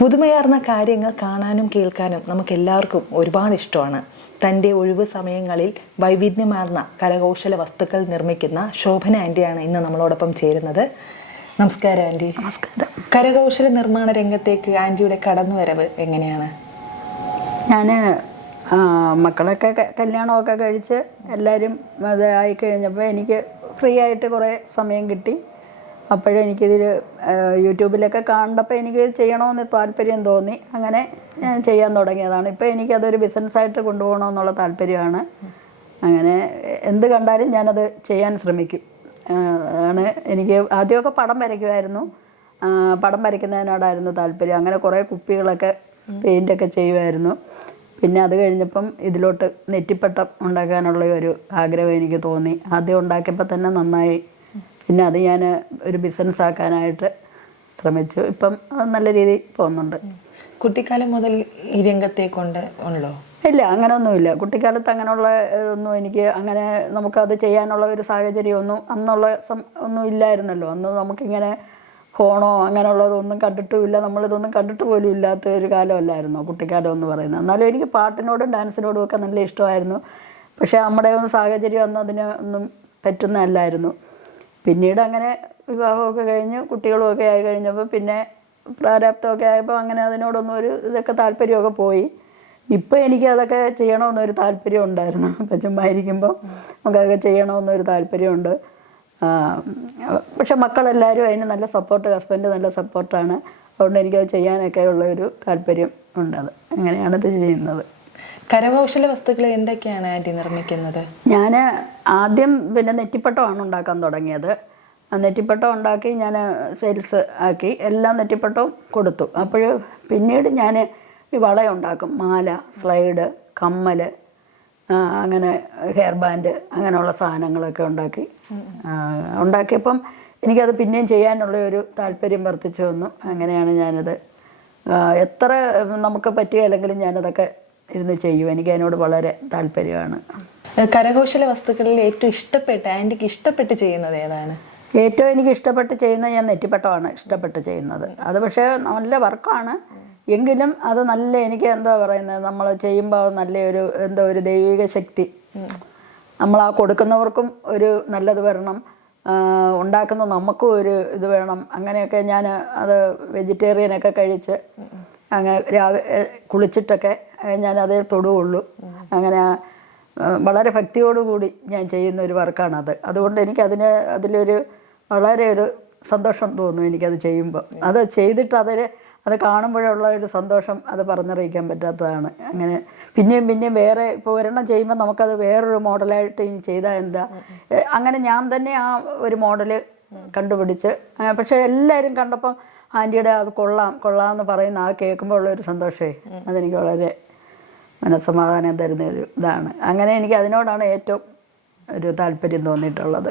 പുതുമയാർന്ന കാര്യങ്ങൾ കാണാനും കേൾക്കാനും നമുക്ക് എല്ലാവർക്കും ഒരുപാട് ഇഷ്ടമാണ്. തൻ്റെ ഒഴിവ് സമയങ്ങളിൽ വൈവിധ്യമാർന്ന കരകൗശല വസ്തുക്കൾ നിർമ്മിക്കുന്ന ശോഭന ആൻറ്റിയാണ് ഇന്ന് നമ്മളോടൊപ്പം ചേരുന്നത്. നമസ്കാരം ആൻറ്റി. നമസ്കാരം. കരകൗശല നിർമ്മാണ രംഗത്തേക്ക് ആൻറ്റിയുടെ കടന്നുവരവ് എങ്ങനെയാണ്? ഞാൻ മക്കളൊക്കെ കല്യാണമൊക്കെ കഴിച്ച് എല്ലാവരും അത് ആയിക്കഴിഞ്ഞപ്പോൾ എനിക്ക് ഫ്രീ ആയിട്ട് കുറേ സമയം കിട്ടി. അപ്പോഴെനിക്കിതിൽ യൂട്യൂബിലൊക്കെ കണ്ടപ്പോൾ എനിക്ക് ചെയ്യണമെന്ന് താല്പര്യം തോന്നി. അങ്ങനെ ഞാൻ ചെയ്യാൻ തുടങ്ങിയതാണ്. ഇപ്പോൾ എനിക്കതൊരു ബിസിനസ്സായിട്ട് കൊണ്ടുപോകണമെന്നുള്ള താല്പര്യമാണ്. അങ്ങനെ എന്ത് കണ്ടാലും ഞാനത് ചെയ്യാൻ ശ്രമിക്കും. ആണ് എനിക്ക് ആദ്യമൊക്കെ പടം വരയ്ക്കുമായിരുന്നു. പടം വരയ്ക്കുന്നതിനോടായിരുന്നു താല്പര്യം. അങ്ങനെ കുറേ കുപ്പികളൊക്കെ പെയിൻ്റൊക്കെ ചെയ്യുമായിരുന്നു. പിന്നെ അത് കഴിഞ്ഞപ്പം ഇതിലോട്ട് നെറ്റിപ്പട്ടം ഉണ്ടാക്കാനുള്ള ഒരു ആഗ്രഹം എനിക്ക് തോന്നി. ആദ്യം ഉണ്ടാക്കിയപ്പോൾ തന്നെ നന്നായി. പിന്നെ അത് ഞാൻ ഒരു ബിസിനസ് ആക്കാനായിട്ട് ശ്രമിച്ചു. ഇപ്പം നല്ല രീതിയിൽ പോകുന്നുണ്ട്. കുട്ടിക്കാലം മുതൽ ഈ രംഗത്തേക്കൊണ്ട് ഉള്ളോ? ഇല്ല, അങ്ങനെയൊന്നുമില്ല. കുട്ടിക്കാലത്ത് അങ്ങനെയുള്ള ഒന്നും എനിക്ക് അങ്ങനെ നമുക്കത് ചെയ്യാനുള്ള ഒരു സാഹചര്യമൊന്നും അന്നുള്ള ഒന്നും ഇല്ലായിരുന്നല്ലോ. അന്ന് നമുക്കിങ്ങനെ ഫോണോ അങ്ങനെയുള്ളതൊന്നും കണ്ടിട്ടുമില്ല. നമ്മളിതൊന്നും കണ്ടിട്ട് പോലും ഇല്ലാത്ത ഒരു കാലമല്ലായിരുന്നോ കുട്ടിക്കാലം എന്ന് പറയുന്നത്. എന്നാലും എനിക്ക് പാട്ടിനോടും ഡാൻസിനോടും ഒക്കെ നല്ല ഇഷ്ടമായിരുന്നു. പക്ഷേ നമ്മുടെ ഒന്നും സാഹചര്യം അന്ന് അതിന് ഒന്നും പറ്റുന്നതല്ലായിരുന്നു. പിന്നീട് അങ്ങനെ വിവാഹമൊക്കെ കഴിഞ്ഞ് കുട്ടികളുമൊക്കെ ആയി കഴിഞ്ഞപ്പോൾ പിന്നെ പ്രാരാബ്ധമൊക്കെ ആയപ്പോൾ അങ്ങനെ അതിനോടൊന്നും ഒരു ഇതൊക്കെ താല്പര്യമൊക്കെ പോയി. ഇപ്പോൾ എനിക്ക് അതൊക്കെ ചെയ്യണമെന്നൊരു താല്പര്യം ഉണ്ടായിരുന്നു. ഇപ്പം ചുമ്മാ ഇരിക്കുമ്പോൾ നമുക്കതൊക്കെ ചെയ്യണമെന്നൊരു താല്പര്യമുണ്ട്. പക്ഷെ മക്കളെല്ലാവരും അതിന് നല്ല സപ്പോർട്ട്, ഹസ്ബൻഡ് നല്ല സപ്പോർട്ടാണ്. അതുകൊണ്ട് എനിക്കത് ചെയ്യാനൊക്കെ ഉള്ള ഒരു താല്പര്യം ഉണ്ടത്. അങ്ങനെയാണിത് ചെയ്യുന്നത്. കരകൗശല വസ്തുക്കൾ എന്തൊക്കെയാണ് ആൻറ്റി നിർമ്മിക്കുന്നത്? ഞാൻ ആദ്യം പിന്നെ നെറ്റിപ്പട്ടമാണ് ഉണ്ടാക്കാൻ തുടങ്ങിയത്. നെറ്റിപ്പട്ടം ഉണ്ടാക്കി ഞാൻ സെയിൽസ് ആക്കി. എല്ലാ നെറ്റിപ്പട്ടവും കൊടുത്തു. അപ്പോൾ പിന്നീട് ഞാൻ ഈ വളയുണ്ടാക്കും. മാല, സ്ലൈഡ്, കമ്മൽ, അങ്ങനെ ഹെയർ ബാൻഡ്, അങ്ങനെയുള്ള സാധനങ്ങളൊക്കെ ഉണ്ടാക്കിയപ്പം എനിക്കത് പിന്നെയും ചെയ്യാനുള്ള ഒരു താല്പര്യം വർദ്ധിച്ചു വന്നു. അങ്ങനെയാണ് ഞാനത് എത്ര നമുക്ക് പറ്റുകയില്ലെങ്കിലും ഞാനതൊക്കെ ഇരുന്ന് ചെയ്യും. എനിക്ക് അതിനോട് വളരെ താല്പര്യമാണ്. കരകൗശല വസ്തുക്കളിൽ ഏറ്റവും ഇഷ്ടപ്പെട്ട് ആൻറ്റിക്ക് ഇഷ്ടപ്പെട്ട് ചെയ്യുന്നത് ഏതാണ്? ഏറ്റവും എനിക്ക് ഇഷ്ടപ്പെട്ട് ചെയ്യുന്നത് ഞാൻ നെറ്റിപ്പട്ടമാണ് ഇഷ്ടപ്പെട്ട് ചെയ്യുന്നത്. അത് പക്ഷേ നല്ല വർക്കാണ്. എങ്കിലും അത് നല്ല എനിക്ക് എന്താ പറയുന്നത്, നമ്മൾ ചെയ്യുമ്പോൾ നല്ലൊരു എന്തോ ഒരു ദൈവിക ശക്തി, നമ്മൾ ആ കൊടുക്കുന്നവർക്കും ഒരു നല്ലത് വരണം, ഉണ്ടാക്കുന്ന നമുക്കും ഒരു ഇത് വേണം. അങ്ങനെയൊക്കെ ഞാൻ അത് വെജിറ്റേറിയനൊക്കെ കഴിച്ച് അങ്ങനെ രാവിലെ കുളിച്ചിട്ടൊക്കെ ഞാൻ അതേ തൊടുകയുള്ളൂ. അങ്ങനെ വളരെ ഭക്തിയോടുകൂടി ഞാൻ ചെയ്യുന്ന ഒരു വർക്കാണത്. അതുകൊണ്ട് അതിലൊരു വളരെ ഒരു സന്തോഷം തോന്നും എനിക്കത് ചെയ്യുമ്പോൾ. അത് ചെയ്തിട്ട് അത് കാണുമ്പോഴുള്ള ഒരു സന്തോഷം അത് പറഞ്ഞറിയിക്കാൻ പറ്റാത്തതാണ്. അങ്ങനെ പിന്നെയും പിന്നെയും വേറെ ഇപ്പോൾ ഒരെണ്ണം ചെയ്യുമ്പോൾ നമുക്കത് വേറൊരു മോഡലായിട്ട് ചെയ്താൽ എന്താ, അങ്ങനെ ഞാൻ തന്നെ ആ ഒരു മോഡല് കണ്ടുപിടിച്ച്. പക്ഷേ എല്ലാവരും കണ്ടപ്പം ആൻറ്റിയുടെ അത് കൊള്ളാമെന്ന് പറയുന്ന ആ കേൾക്കുമ്പോൾ ഉള്ളൊരു സന്തോഷമേ അതെനിക്ക് വളരെ മനസ്സമാധാനം തരുന്ന ഒരു ഇതാണ്. അങ്ങനെ എനിക്ക് അതിനോടാണ് ഏറ്റവും ഒരു താല്പര്യം തോന്നിയിട്ടുള്ളത്.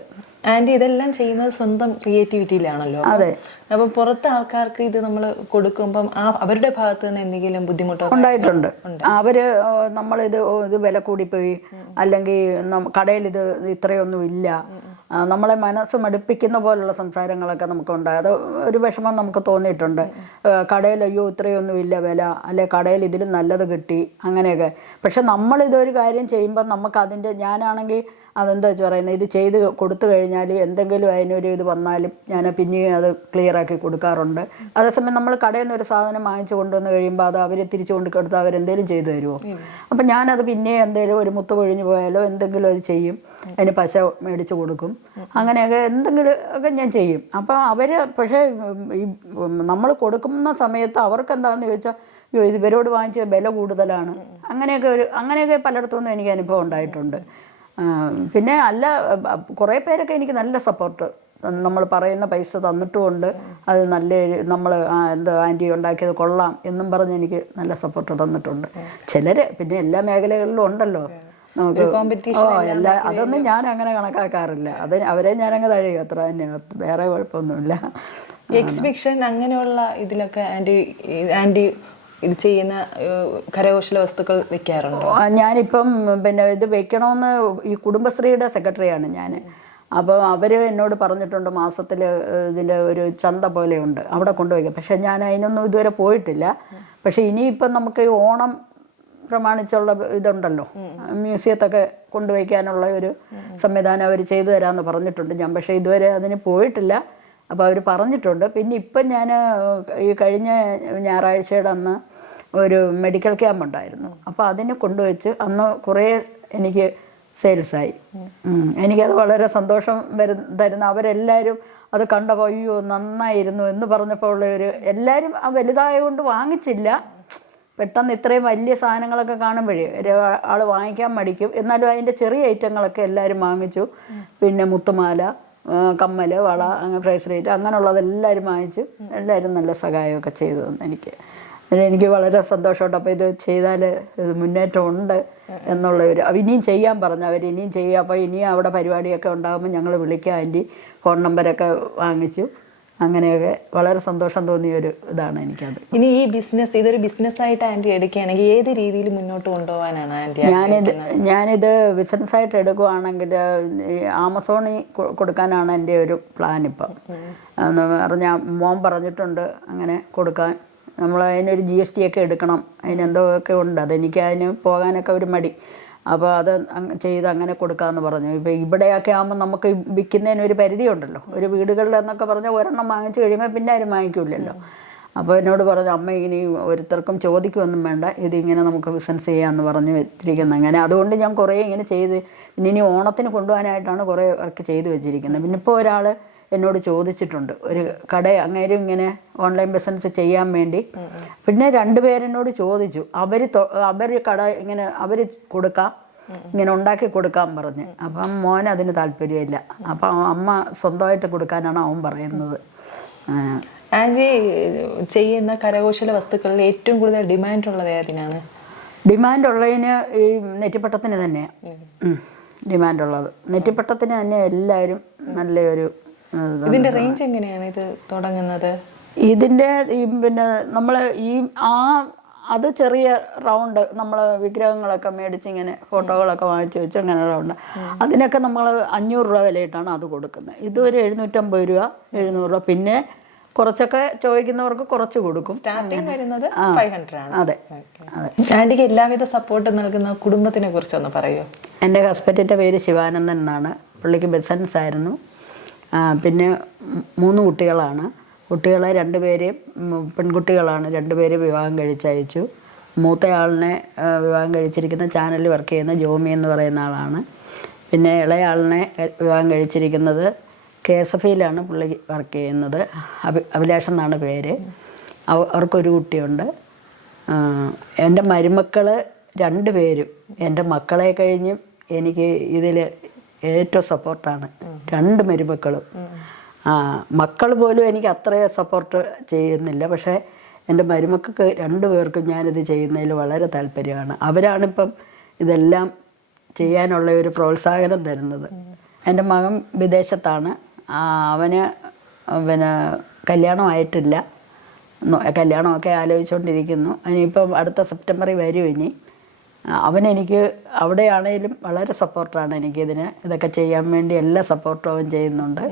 ആൻറ്റി ഇതെല്ലാം ചെയ്യുന്നത് സ്വന്തം ക്രിയേറ്റിവിറ്റിയിലാണല്ലോ. അതെ. അപ്പൊ പുറത്തെ ആൾക്കാർക്ക് ഇത് നമ്മൾ കൊടുക്കുമ്പം അവരുടെ ഭാഗത്ത് നിന്ന് എന്തെങ്കിലും ബുദ്ധിമുട്ടോ ഉണ്ടായിട്ടുണ്ട്? നമ്മളിത് വില കൂടിപ്പോയി, അല്ലെങ്കിൽ കടയിൽ ഇത് ഇത്രയൊന്നും ഇല്ല, നമ്മളെ മനസ്സ് മടുപ്പിക്കുന്ന പോലുള്ള സംസാരങ്ങളൊക്കെ നമുക്കുണ്ടായി. അത് ഒരു വിഷമം നമുക്ക് തോന്നിയിട്ടുണ്ട്. കടയിൽ അയ്യോ ഇത്രയൊന്നും ഇല്ല വില, അല്ലെ കടയിൽ ഇതിലും നല്ലത് കിട്ടി, അങ്ങനെയൊക്കെ. പക്ഷെ നമ്മളിതൊരു കാര്യം ചെയ്യുമ്പോൾ നമുക്കതിൻ്റെ, ഞാനാണെങ്കിൽ അതെന്താ വെച്ച് പറയുന്നത്, ഇത് ചെയ്ത് കൊടുത്തു കഴിഞ്ഞാൽ എന്തെങ്കിലും അതിനൊരു ഇത് വന്നാലും ഞാൻ പിന്നെയും അത് ക്ലിയറാക്കി കൊടുക്കാറുണ്ട്. അതേസമയം നമ്മൾ കടയിൽ നിന്ന് ഒരു സാധനം വാങ്ങിച്ചു കൊണ്ടുവന്ന് കഴിയുമ്പോൾ അത് അവർ തിരിച്ചു കൊണ്ട് കൊടുത്താൽ അവരെന്തെങ്കിലും ചെയ്തു തരുമോ? അപ്പം ഞാനത് പിന്നെയും എന്തെങ്കിലും ഒരു മുത്ത് കൊഴിഞ്ഞു പോയാലോ എന്തെങ്കിലും അത് ചെയ്യും. അതിന് പശ മേടിച്ച് കൊടുക്കും. അങ്ങനെയൊക്കെ എന്തെങ്കിലും ഒക്കെ ഞാൻ ചെയ്യും. അപ്പം പക്ഷേ ഈ നമ്മൾ കൊടുക്കുന്ന സമയത്ത് അവർക്ക് എന്താണെന്ന് ചോദിച്ചാൽ അയ്യോ ഇത് ഇവരോട് വാങ്ങിച്ച വില കൂടുതലാണ്, അങ്ങനെയൊക്കെ പലയിടത്തുനിന്നും എനിക്ക് അനുഭവം ഉണ്ടായിട്ടുണ്ട്. പിന്നെ കുറേ പേരൊക്കെ എനിക്ക് നല്ല സപ്പോർട്ട്, നമ്മൾ പറയുന്ന പൈസ തന്നിട്ടുമുണ്ട്. അത് നമ്മൾ എന്താ ആൻറ്റി ഉണ്ടാക്കിയത് കൊള്ളാം എന്നും പറഞ്ഞ് എനിക്ക് നല്ല സപ്പോർട്ട് തന്നിട്ടുണ്ട് ചിലർ. പിന്നെ എല്ലാ മേഖലകളിലും ഉണ്ടല്ലോ നമുക്ക് അതൊന്നും ഞാൻ അങ്ങനെ കണക്കാക്കാറില്ല. അവരെ ഞാനങ്ങ് തഴയും, അത്ര തന്നെയാണ്, വേറെ കുഴപ്പമൊന്നുമില്ല. എക്സിബിഷൻ അങ്ങനെയുള്ള ഇതിലൊക്കെ ആൻറ്റി ഇത് ചെയ്യുന്ന കരകൗശല വസ്തുക്കൾ വെക്കാറുണ്ടോ? ഞാനിപ്പം പിന്നെ ഇത് വെക്കണമെന്ന് ഈ കുടുംബശ്രീയുടെ സെക്രട്ടറിയാണ് ഞാൻ. അപ്പോൾ അവർ എന്നോട് പറഞ്ഞിട്ടുണ്ട് മാസത്തിൽ ഇതിൻ്റെ ഒരു ചന്ത പോലെയുണ്ട്, അവിടെ കൊണ്ടുപോയി. പക്ഷെ ഞാൻ അതിനൊന്നും ഇതുവരെ പോയിട്ടില്ല. പക്ഷെ ഇനിയിപ്പം നമുക്ക് ഈ ഓണം പ്രമാണിച്ചുള്ള ഇതുണ്ടല്ലോ, മ്യൂസിയത്തൊക്കെ കൊണ്ടുവയ്ക്കാനുള്ള ഒരു സംവിധാനം അവർ ചെയ്തു തരാമെന്ന് പറഞ്ഞിട്ടുണ്ട്. ഞാൻ പക്ഷേ ഇതുവരെ അതിന് പോയിട്ടില്ല. അപ്പോൾ അവർ പറഞ്ഞിട്ടുണ്ട്. പിന്നെ ഇപ്പം ഞാൻ ഈ കഴിഞ്ഞ ഞായറാഴ്ചയുടെ അന്ന് ഒരു മെഡിക്കൽ ക്യാമ്പ് ഉണ്ടായിരുന്നു. അപ്പോൾ അതിന് കൊണ്ടുവച്ച് അന്ന് കുറേ എനിക്ക് സെയിൽസായി. എനിക്കത് വളരെ സന്തോഷം തരുന്ന, അവരെല്ലാവരും അത് കണ്ടപ്പോൾ അയ്യോ നന്നായിരുന്നു എന്ന് പറഞ്ഞപ്പോൾ ഉള്ള എല്ലാവരും ആ വലുതായതുകൊണ്ട് വാങ്ങിച്ചില്ല. പെട്ടെന്ന് ഇത്രയും വലിയ സാധനങ്ങളൊക്കെ കാണുമ്പോഴേ ആൾ വാങ്ങിക്കാൻ മടിക്കും. എന്നാലും അതിൻ്റെ ചെറിയ ഐറ്റങ്ങളൊക്കെ എല്ലാവരും വാങ്ങിച്ചു. പിന്നെ മുത്തുമാല, കമ്മൽ, വള, അങ്ങനെ ബ്രേസ്ലെറ്റ്, അങ്ങനെയുള്ളതെല്ലാവരും വാങ്ങിച്ചു. എല്ലാവരും നല്ല സഹായമൊക്കെ ചെയ്തു തന്നു എനിക്ക് വളരെ സന്തോഷമുണ്ട്. അപ്പോൾ ഇത് ചെയ്താൽ മുന്നേറ്റം ഉണ്ട് എന്നുള്ള ഇനിയും ചെയ്യാൻ പറഞ്ഞു. ഇനിയും ചെയ്യുക. അപ്പോൾ ഇനിയും അവിടെ പരിപാടിയൊക്കെ ഉണ്ടാകുമ്പോൾ ഞങ്ങൾ വിളിക്കാം. ആൻറ്റി ഫോൺ നമ്പരൊക്കെ വാങ്ങിച്ചു. അങ്ങനെയൊക്കെ വളരെ സന്തോഷം തോന്നിയൊരു ഇതാണ് എനിക്കത്. ഇനി ഈ ബിസിനസ് ഇതൊരു ബിസിനസ്സായിട്ട് ആൻറ്റി എടുക്കുകയാണെങ്കിൽ ഏത് രീതിയിൽ മുന്നോട്ട് കൊണ്ടുപോകാനാണ് ആൻറ്റി? ഞാനിത് ബിസിനസ്സായിട്ട് എടുക്കുകയാണെങ്കിൽ ആമസോണിൽ കൊടുക്കാനാണ് എൻ്റെ ഒരു പ്ലാൻ. ഇപ്പം എന്ന് പറഞ്ഞാൽ മോൻ പറഞ്ഞിട്ടുണ്ട് അങ്ങനെ കൊടുക്കാൻ. നമ്മൾ അതിനൊരു GST ഒക്കെ എടുക്കണം, അതിനെന്തോക്കെ ഉണ്ട്. അതെനിക്ക് അതിന് പോകാനൊക്കെ ഒരു മടി. അപ്പോൾ അത് ചെയ്ത് അങ്ങനെ കൊടുക്കാമെന്ന് പറഞ്ഞു. ഇപ്പോൾ ഇവിടെയൊക്കെ ആകുമ്പോൾ നമുക്ക് വിൽക്കുന്നതിന് ഒരു പരിധി ഉണ്ടല്ലോ. ഒരു വീടുകളിൽ എന്നൊക്കെ പറഞ്ഞാൽ ഒരെണ്ണം വാങ്ങിച്ച് കഴിയുമ്പോൾ പിന്നെ ആരും വാങ്ങിക്കില്ലല്ലോ. അപ്പോൾ എന്നോട് പറഞ്ഞു, അമ്മ ഇനി ഒരുത്തർക്കും ചോദിക്കുമൊന്നും വേണ്ട, ഇതിങ്ങനെ നമുക്ക് ബിസിനസ് ചെയ്യാമെന്ന് പറഞ്ഞു വെച്ചിരിക്കുന്നത്. അങ്ങനെ അതുകൊണ്ട് ഞാൻ കുറേ ഇങ്ങനെ ചെയ്ത് ഇനി ഓണത്തിന് കൊണ്ടുപോകാനായിട്ടാണ് കുറേ വർക്ക് ചെയ്ത് വെച്ചിരിക്കുന്നത്. പിന്നെ ഇപ്പോൾ ഒരാൾ എന്നോട് ചോദിച്ചിട്ടുണ്ട് ഒരു കട അങ്ങേരും ഇങ്ങനെ ഓൺലൈൻ ബിസിനസ് ചെയ്യാൻ വേണ്ടി. പിന്നെ 2 പേരെന്നോട് ചോദിച്ചു, അവർ കട ഇങ്ങനെ അവർ കൊടുക്കാം, ഇങ്ങനെ ഉണ്ടാക്കി കൊടുക്കാൻ പറഞ്ഞ്. അപ്പം മോൻ അതിന് താല്പര്യമില്ല. അപ്പം അമ്മ സ്വന്തമായിട്ട് കൊടുക്കാനാണ് അവൻ പറയുന്നത്. ആൻറ്റി ചെയ്യുന്ന കരകൗശല വസ്തുക്കളിൽ ഏറ്റവും കൂടുതൽ ഡിമാൻഡ് ഉള്ളത് ഏതിനാണ്? ഡിമാൻഡ് ഉള്ളതിന് ഈ നെറ്റിപ്പട്ടത്തിന് തന്നെയാണ് ഡിമാൻഡുള്ളത്. നെറ്റിപ്പട്ടത്തിന് തന്നെ എല്ലാവരും നല്ലൊരു. ഇതിന്റെ റേഞ്ച് എങ്ങനെയാണ് ഇത് തുടങ്ങുന്നത്? ഇതിൻ്റെ പിന്നെ നമ്മൾ അത് ചെറിയ റൗണ്ട് നമ്മൾ വിഗ്രഹങ്ങളൊക്കെ മേടിച്ച് ഇങ്ങനെ ഫോട്ടോകളൊക്കെ വാങ്ങിച്ച് വെച്ച് അങ്ങനെ റൗണ്ട്, അതിനൊക്കെ നമ്മൾ 500 രൂപ വിലയിട്ടാണ് അത് കൊടുക്കുന്നത്. ഇതൊരു 750 രൂപ 700 രൂപ. പിന്നെ കുറച്ചൊക്കെ ചോദിക്കുന്നവർക്ക് കുറച്ച് കൊടുക്കും. സ്റ്റാർട്ടിങ് വരുന്നത് 500 ആണ്. അതെ. ആൻറ്റിക്ക് എല്ലാവിധ സപ്പോർട്ട് നൽകുന്ന കുടുംബത്തിനെ കുറിച്ചൊന്ന് പറയൂ. എൻ്റെ ഹസ്ബൻഡിൻ്റെ പേര് ശിവാനന്ദൻ എന്നാണ്. പുള്ളിക്ക് ബിസിനസ് ആയിരുന്നു. പിന്നെ 3 കുട്ടികളാണ്. കുട്ടികളെ 2 പേരെയും പെൺകുട്ടികളാണ്. 2 പേരെ വിവാഹം കഴിച്ചയച്ചു. മൂത്തയാളിനെ വിവാഹം കഴിച്ചിരിക്കുന്ന ചാനലിൽ വർക്ക് ചെയ്യുന്ന ജോമി എന്ന് പറയുന്ന ആളാണ്. പിന്നെ ഇളയാളിനെ വിവാഹം കഴിച്ചിരിക്കുന്നത് KSFയിലാണ് പുള്ളി വർക്ക് ചെയ്യുന്നത്. അഭിലാഷ് എന്നാണ് പേര്. അവർക്കൊരു കുട്ടിയുണ്ട്. എൻ്റെ മരുമക്കൾ 2 പേരും എൻ്റെ മക്കളെ കഴിഞ്ഞും എനിക്ക് ഇതിൽ ഏറ്റവും സപ്പോർട്ടാണ്. 2 മരുമക്കളും. മക്കൾ പോലും എനിക്ക് അത്രയും സപ്പോർട്ട് ചെയ്യുന്നില്ല. പക്ഷേ എൻ്റെ മരുമക്കൾക്ക് 2 പേർക്കും ഞാനിത് ചെയ്യുന്നതിൽ വളരെ താല്പര്യമാണ്. അവരാണിപ്പം ഇതെല്ലാം ചെയ്യാനുള്ള ഒരു പ്രോത്സാഹനം തരുന്നത്. എൻ്റെ മകൻ വിദേശത്താണ്. അവന് പിന്നെ കല്യാണമായിട്ടില്ല. കല്യാണമൊക്കെ ആലോചിച്ചുകൊണ്ടിരിക്കുന്നു. ഇനിയിപ്പം അടുത്ത സെപ്റ്റംബറിൽ വരും. ഇനി അവനെനിക്ക് അവിടെയാണേലും വളരെ സപ്പോർട്ടാണ് എനിക്കിതിന്. ഇതൊക്കെ ചെയ്യാൻ വേണ്ടി എല്ലാ സപ്പോർട്ടും അവൻ ചെയ്യുന്നുണ്ട്.